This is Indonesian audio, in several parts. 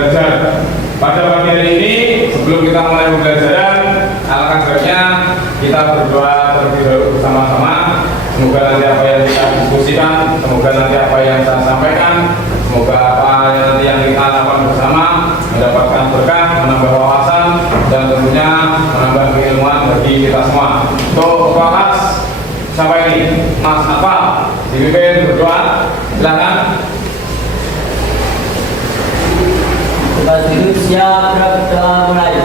belajar. Pada pagi hari ini, sebelum kita mulai pembelajaran, alangkah baiknya kita berdoa terlebih dahulu bersama-sama. Semoga nanti apa yang kita diskusikan, semoga nanti apa yang kita sampaikan, semoga apa yang nanti yang kita lakukan bersama mendapatkan berkah, menambah wawasan, dan tentunya menambah keilmuan bagi kita semua. Untuk kelas siapa ini? Mas apa? Dipimpin berdoa, silakan. Kita duduk siap berdoa mulai.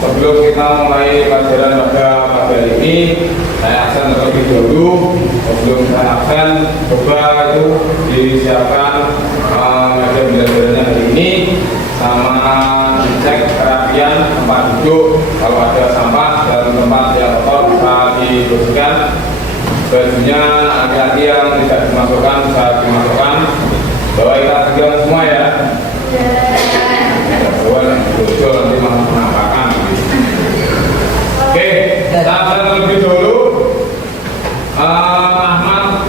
Sebelum kita mulai pelajaran pada pagi hari ini, saya absen terlebih dahulu. Sebelum saya absen, coba itu disiapkan meja belajarannya hari ini, sama dicek kerapian tempat duduk. Kalau ada sampah dan tempat yang kotor bisa dibersihkan. Bajunya laki-laki yang tidak dimasukkan bisa dimasukkan. Bawa kita tinggal semua ya. Betul, nanti malah menampakkan. Oke, kita terlebih dahulu Ahmad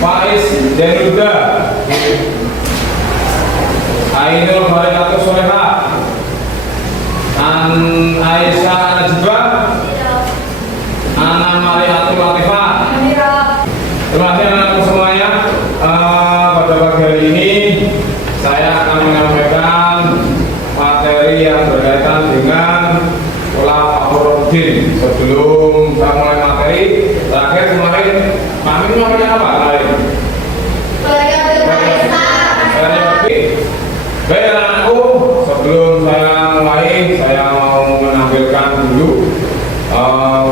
Faiz Januda, Ainul Barikatus Soleha, Aisyah Najibah, Ana Mariatul Latifah. Terima kasih anak-anakku semuanya. Pada pagi hari ini saya akan menyampaikan materi yang berkaitan dengan Khulafaur-Rasyidin. Sebelum saya mulai materi, terakhir kemarin kami menyampaikan apa kemarin? Baik anak-anakku, sebelum saya mulai, saya mau menampilkan dulu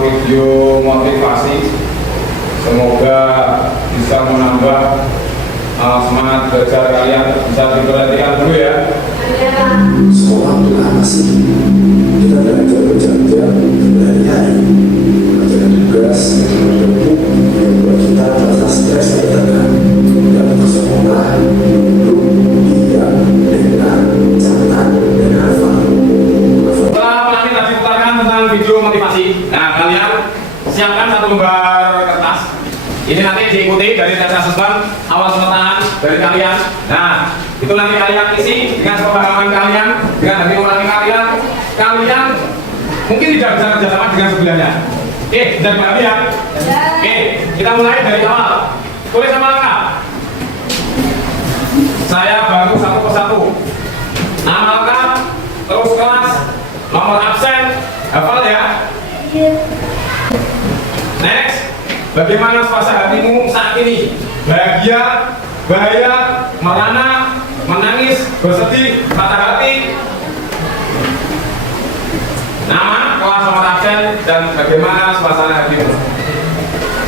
video motivasi. Semoga bisa menambah semangat belajar kalian. Bisa diperhatikan dulu ya. Sekolah untuk apa sih? Kita belajar berjam-jam berhari-hari, mengerjakan tugas yang menumpuk yang membuat kita merasa stres dan tegang. Dan untuk sekolah, duduk, diam, dengar, catat, dan hafal. Setelah kami tadi putarkan tentang video motivasi, nah kalian siapkan satu lembar kertas. Ini nanti diikuti dari tes asesmen awal pemetaan dari kalian. Nah, itu nanti kalian isi dengan pemahaman kalian, dengan hati nurani kalian. Kalian mungkin tidak bisa kerjasama dengan sebelahnya. Oke, bisa dipahami ya? Oke, kita mulai dari awal. Tulis sama lengkap. Saya bantu satu persatu. Nama lengkap, terus kelas, nomor absen, hafal ya? Next. Bagaimana suasana hatimu saat ini? Bahagia, bahaya, merana, menangis, bersedih, patah hati? Nama, kelas, nomor absen, dan bagaimana suasana hatimu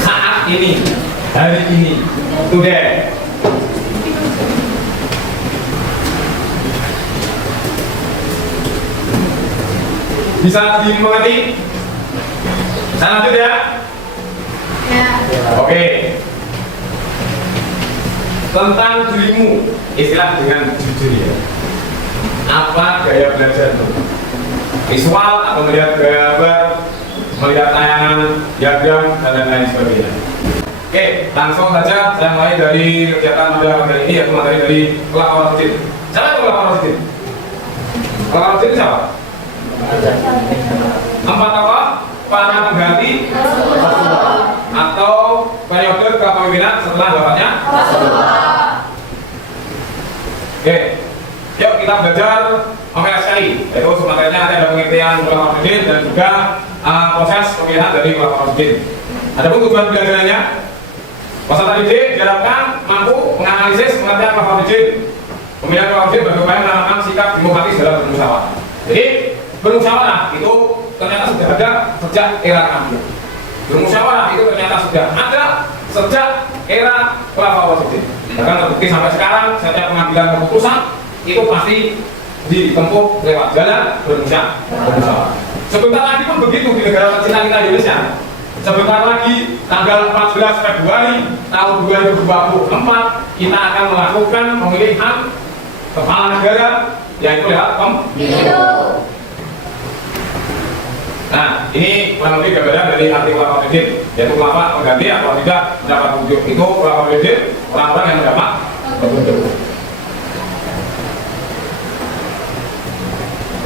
saat ini, hari ini, today. Bisa dimengerti? Saya lanjut ya. Oke. Tentang dirimu, istilah dengan jujur ya. Apa gaya belajarmu? Visual atau melihat gambar, melihat tayangan, diagram, dan lain-lain sebagainya. Oke, langsung saja saya mulai dari kegiatan pada materi ini, yaitu materi dari Khulafaur-Rasyidin. Siapa itu Khulafaur-Rasyidin? Khulafaur-Rasyidin siapa? 4 tokoh para pengganti atau periode kepemimpinan setelah bapaknya. Oke, yuk kita belajar sekali. Yaitu materinya ada pengertian Khulafaur-Rasyidin dan juga proses pemilihan dari Khulafaur-Rasyidin. Adapun tujuan belajarannya, peserta didik diharapkan mampu menganalisis pengertian Khulafaur-Rasyidin. Pemilihan Khulafaur-Rasyidin berupaya menanamkan sikap demokratis dalam bermusyawarah. Jadi bermusyawarah itu ternyata sudah ada sejak era Nabi. Bermusyawarah itu ternyata sudah ada sejak era Khulafaur-Rasyidin. Bahkan terbukti sampai sekarang setiap pengambilan keputusan itu pasti ditempuh lewat jalan bermusyawarah. Sebentar lagi pun begitu di negara tercinta kita Indonesia. Sebentar lagi tanggal 14 Februari tahun 2024 kita akan melakukan pemilihan kepala negara yaitu lewat pemilu. Nah, ini kurang lebih gambaran dari arti ulama presiden, yaitu ulama pengganti atau tidak mendapat petunjuk. Itu ulama presiden, orang-orang yang mendapat petunjuk.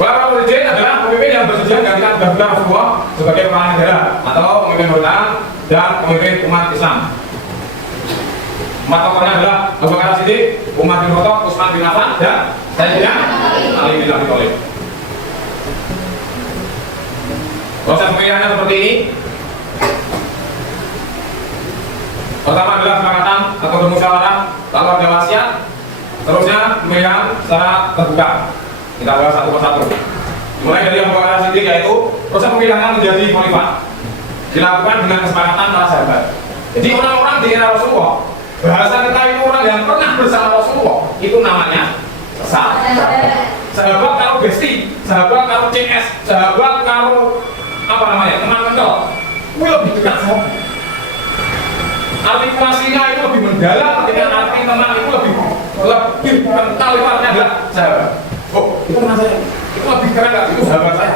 Ulama presiden adalah pemimpin yang bersedia menggantikan benar-benar Rasulullah sebagai kepala negara atau pemimpin pemerintahan dan pemimpin umat Islam. Empat tokohnya adalah Abu Bakar Siddiq, Umar bin Khattab, Utsman bin Affan, dan Sayyidina Ali bin Abi Thalib. Proses pemilihannya seperti ini. Pertama adalah kesepakatan atau bermusyawarah, lalu ada wasiat, terusnya pemilihan secara terbuka. Kita bahas satu persatu. Mulai dari Abu Bakar Siddiq, yaitu proses pemilihan menjadi khalifah dilakukan dengan kesepakatan para sahabat. Jadi orang-orang di era Rasulullah, bahasa kita itu orang yang pernah bersama Rasulullah, itu namanya sahabat. Sahabat kalau besti, sahabat kalau CS, sahabat kalau apa namanya, teman kental, itu lebih dekat sahabat. Artikulasinya itu lebih mendalam, ketika arti teman itu lebih kental, ibaratnya adalah sahabat. Oh, itu teman saya, itu lebih keren gak? Itu sahabat saya.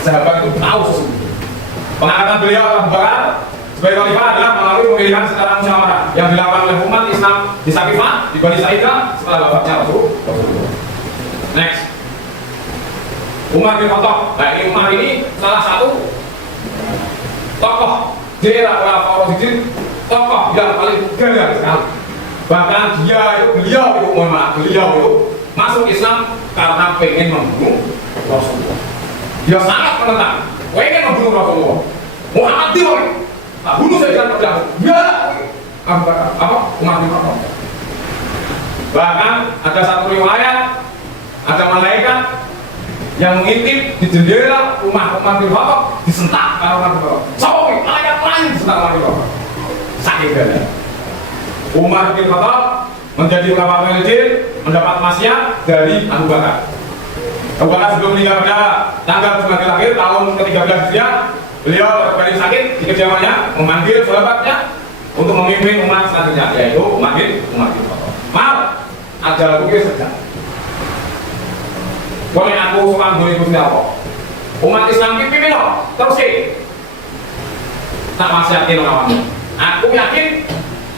Sahabat itu tahu sesungguhnya. Pengangkatan beliau Abu Bakar sebagai khalifah adalah melalui pemilihan secara musyawarah yang dilakukan oleh umat Islam di Saqifah, di Bani Sa'idah setelah wafatnya Rasulullah. Next, Umar bin Khattab. Nah, ini Umar ini salah satu tokoh di era Khulafaur Rasyidin, tokoh yang paling gagah sekali. Bahkan beliau itu masuk Islam karena pengen membunuh Rasulullah. Dia sangat menentang, pengen membunuh Rasulullah. Muhammad Diwan, tak bunuh saya dengan pedang. Ya, Umar bin Khattab. Bahkan ada satu riwayat, ada malaikat yang mengintip di jendela rumah Umar bin Khattab, disentak karena Umar bin Khattab. Soalnya malaikat lain disentak Umar bin Khattab. Sakit ganda. Umar bin Khattab menjadi ulama presiden, mendapat wasiat dari Abu Bakar. Abu Bakar sebelum meninggal pada tanggal 9 akhir tahun ke-13 Hijriah, beliau terkait sakit di kediamannya, memanggil sahabatnya untuk memimpin umat selanjutnya, yaitu Umar bin Khattab. Maaf, ajal bukit sejak. Boleh aku suka boleh ikut apa? Umat Islam pimpin loh, terus sih. Tak masih yakin orang. Aku yakin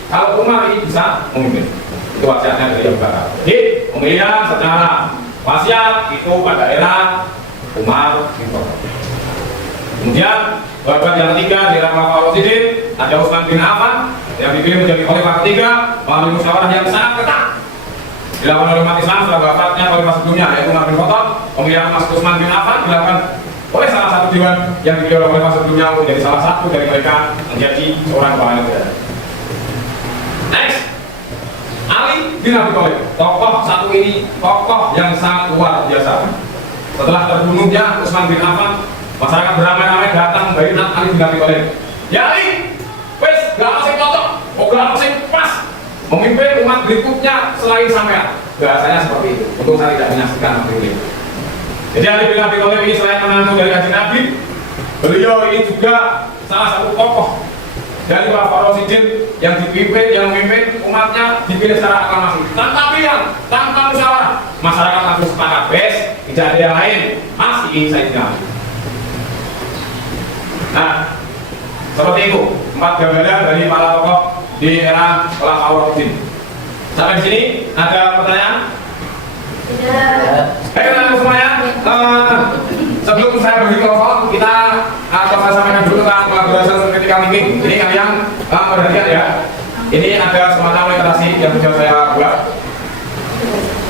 kalau Umar ini bisa memimpin. Itu wasiatnya dari Abu Bakar. Jadi pemilihan secara wasiat itu pada era Umar bin Khattab. Kemudian babat yang ketiga di era Khulafaur Rasyidin ada Utsman bin Affan yang dipilih menjadi khalifah ketiga melalui musyawarah yang sangat ketat dilakukan oleh umat Islam setelah wafatnya khalifah sebelumnya yaitu Umar bin Khattab. Pemilihan Mas Utsman bin Affan dilakukan oleh salah satu dewan yang dipilih oleh khalifah sebelumnya menjadi salah satu dari mereka menjadi seorang kepala negara. Next, Ali bin Abi Thalib, tokoh satu ini tokoh yang sangat luar biasa. Setelah terbunuhnya Utsman bin Affan, masyarakat beramai-ramai datang membaiat Ali bin Abi Thalib. Ya Ali, wes gak masih cocok, gak masih pas memimpin umat berikutnya selain sampean. Bahasanya seperti itu. Untuk saya tidak menyaksikan materi ini. Jadi Ali bin Abi Thalib ini selain menantu dari Kanjeng Nabi, beliau ini juga salah satu tokoh dari Khulafaur Rasyidin yang memimpin umatnya dipilih secara aklamasi tanpa pilihan, tanpa musyawarah. Masyarakat langsung sepakat, bes, tidak ada yang lain, masih ingin saya tidak. Nah, seperti itu 4 gambaran dari para tokoh di era Khulafaur Rasyidin. Sampai di sini ada pertanyaan? Tidak. Baik, teman-teman semuanya. Sebelum saya beri mikrofon, kita saya sampaikan dulu tentang kolaborasi critical thinking. Ini kalian perhatikan ya. Ini ada semacam literasi yang sudah saya buat.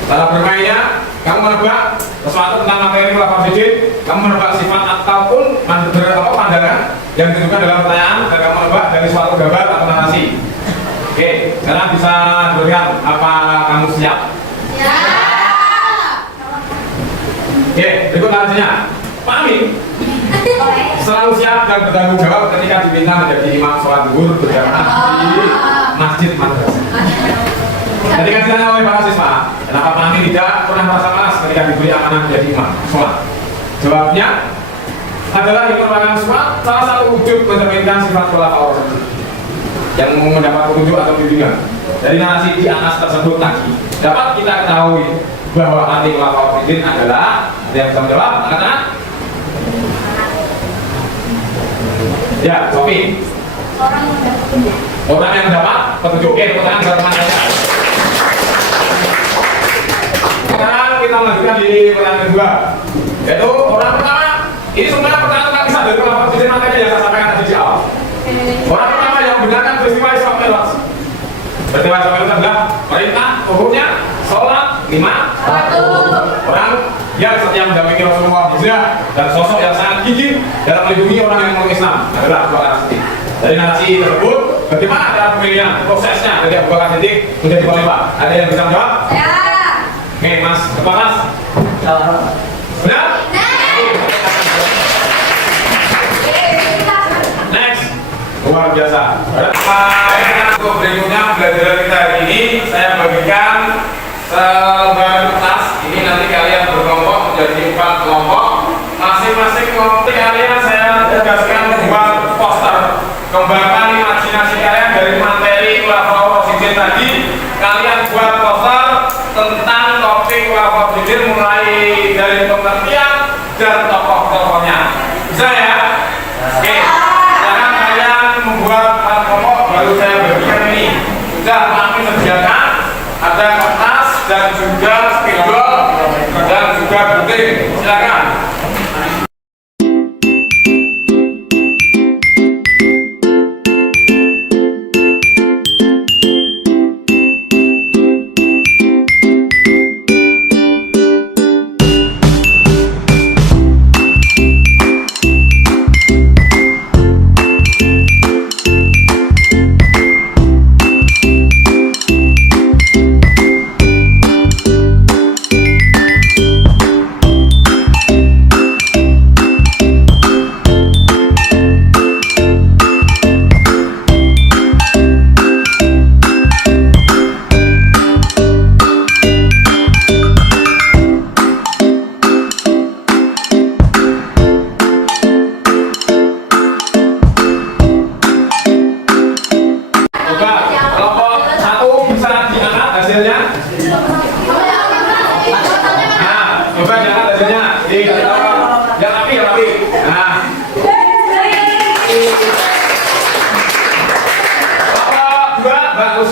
Cara bermainnya, kamu menebak sesuatu tentang materi Khulafaur Rasyidin, kamu menebak sifat ataupun pandangan yang ditentukan dalam pertanyaan, dan kamu menebak dari suatu gambar atau narasi. Oke, sekarang bisa dilihat apa kamu siap? Ya. Oke, berikut narasinya. Pak Amin selalu siap dan bertanggung jawab ketika diminta menjadi imam sholat zuhur berjamaah di masjid madrasah. Ketika ditanya oleh para siswa, kenapa kami tidak pernah merasa malas ketika diberi amanah menjadi imam sholat? Jawabnya adalah itu merupakan salah satu wujud mencerminkan sifat khulafaur rasyidin yang mendapat petunjuk atau bimbingan. Dari narasi di atas tersebut tadi dapat kita ketahui bahwa arti khulafaur rasyidin adalah, ada yang bisa menjawab? Angkat. Ya, Sofi. Orang yang mendapat petunjuk. Oke, pertanyaan buat teman saya. Sekarang kita melanjutkan di pertanyaan kedua, yaitu orang pertama. Ini sebenarnya pertanyaan tak bisa dari khulafaur rasyidin materi yang saya sampaikan tadi di awal. Orang pertama yang membenarkan peristiwa Isra Mi'raj. Peristiwa Isra Mi'raj adalah perintah hukumnya sholat 5 orang yang setia mendampingi Rasulullah hijrah dan sosok yang sangat gigih dalam melindungi orang yang menolak Islam adalah Abu Bakar Siddiq. Dari narasi tersebut, bagaimana cara pemilihan prosesnya dari Abu Bakar Siddiq menjadi khalifah? Ada yang bisa menjawab? Ya. Oke, Mas Ketua Kelas. Benar? Next, luar biasa. Untuk berikutnya belajar kita hari ini saya bagikan selembar kertas. Ini nanti kalian berkelompok menjadi 4 kelompok. Masing-masing kelompok kalian saya tugaskan membuat poster. Kembangkan imajinasi kalian dari materi khulafaur rasyidin tadi. Kalian buat poster tentang topik khulafaur rasyidin mulai dari pengertian dan tokoh-tokohnya. Bisa ya? Oke. Sekarang kalian membuat kelompok baru saya bagikan ini. Sudah kami sediakan ada kertas dan juga spidol dan juga gunting. Silakan.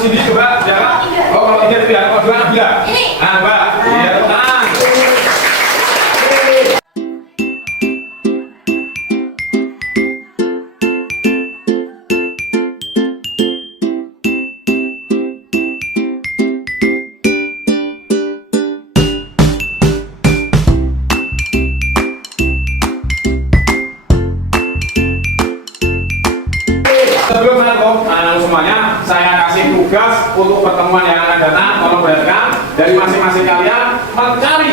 Sini coba jangan. Oh, kalau tidak biar kalau dua biar. Nah, Mbak. Iya, tenang. Sebelum saya semuanya, saya kasih tugas untuk pertemuan yang akan datang. Tolong perhatikan dari masing-masing kalian mencari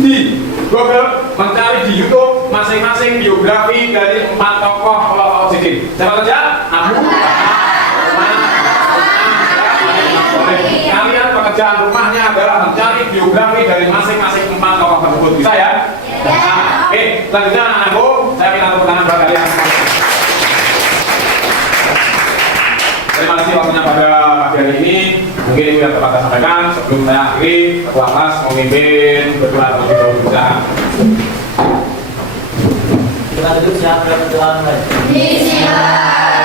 di Google, mencari di YouTube masing-masing biografi dari 4 tokoh khulafaur rasyidin. Siapa saja? Abu Kalian pekerjaan rumahnya adalah mencari biografi dari masing-masing 4 tokoh tersebut. Bisa ya? Oke, selanjutnya anak-anakku, saya minta tepuk tangan buat kalian. Terima kasih waktunya pada pagi hari ini. Mungkin ini yang dapat saya sampaikan. Sebelum saya akhiri, ketua kelas memimpin berdoa terlebih dahulu. Kita duduk siap berdoa. Bismillah.